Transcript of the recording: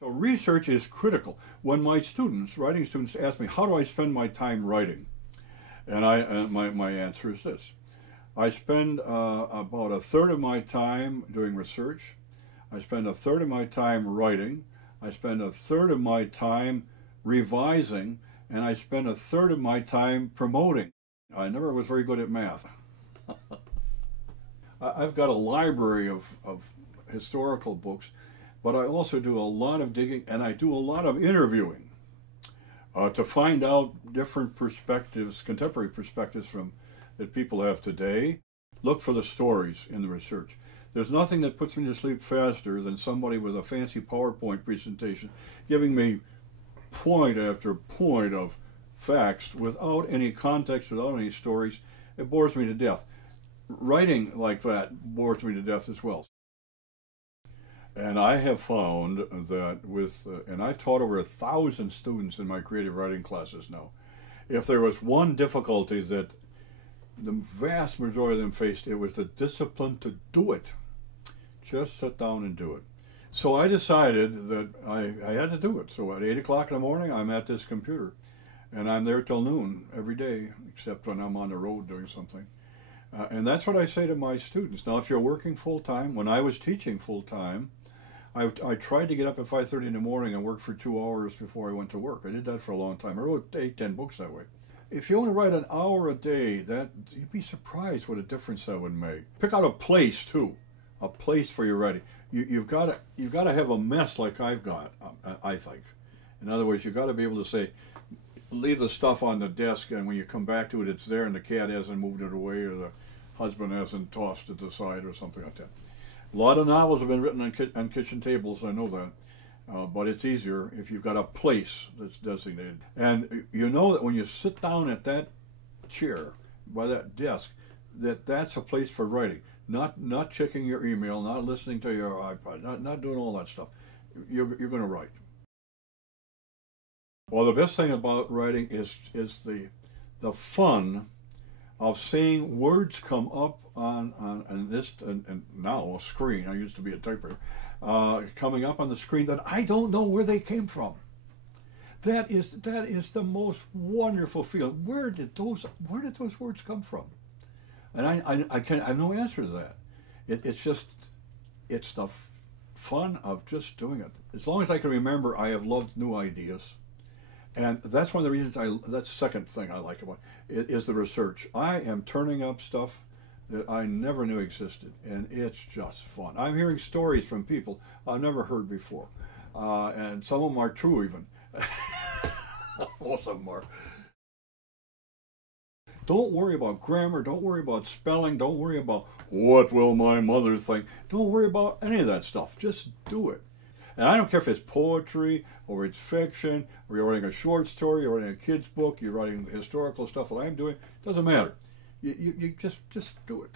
So research is critical. When my students, writing students, ask me, how do I spend my time writing? And my answer is this. I spend about a third of my time doing research. I spend a third of my time writing. I spend a third of my time revising. And I spend a third of my time promoting. I never was very good at math. I've got a library of historical books, but I also do a lot of digging, and I do a lot of interviewing to find out different perspectives, contemporary perspectives that people have today. Look for the stories in the research. There's nothing that puts me to sleep faster than somebody with a fancy PowerPoint presentation giving me point after point of facts without any context, without any stories. It bores me to death. Writing like that bores me to death as well. And I have found that and I've taught over 1,000 students in my creative writing classes now. If there was one difficulty that the vast majority of them faced, it was the discipline to do it. Just sit down and do it. So I decided that I had to do it. So at 8 o'clock in the morning, I'm at this computer. And I'm there till noon every day, except when I'm on the road doing something. And that's what I say to my students. Now, if you're working full-time, when I was teaching full-time, I tried to get up at 5:30 in the morning and work for 2 hours before I went to work. I did that for a long time. I wrote 8, 10 books that way. If you only write an hour a day, you'd be surprised what a difference that would make. Pick out a place too, a place for your writing. You've got to have a mess like I've got. I think. In other words, you've got to be able to say, leave the stuff on the desk, and when you come back to it, it's there, and the cat hasn't moved it away, or the husband hasn't tossed it aside, or something like that. A lot of novels have been written on kitchen tables, I know that, but it's easier if you've got a place that's designated. And you know that when you sit down at that chair, by that desk, that's a place for writing. Not checking your email, not listening to your iPod, not doing all that stuff. You're going to write. Well, the best thing about writing is the fun of seeing words come up on now a screen. I used to be a typer, coming up on the screen that I don't know where they came from. That is the most wonderful feeling. Where did those words come from? And I have no answer to that. It's the fun of just doing it. As long as I can remember, I have loved new ideas. And that's one of the reasons that's the second thing I like about it, is the research. I am turning up stuff that I never knew existed, and it's just fun. I'm hearing stories from people I've never heard before, and some of them are true even. Most of them are. Don't worry about grammar, don't worry about spelling, don't worry about what will my mother think. Don't worry about any of that stuff. Just do it. And I don't care if it's poetry, or it's fiction, or you're writing a short story, you're writing a kid's book, you're writing historical stuff that I'm doing. It doesn't matter. You just do it.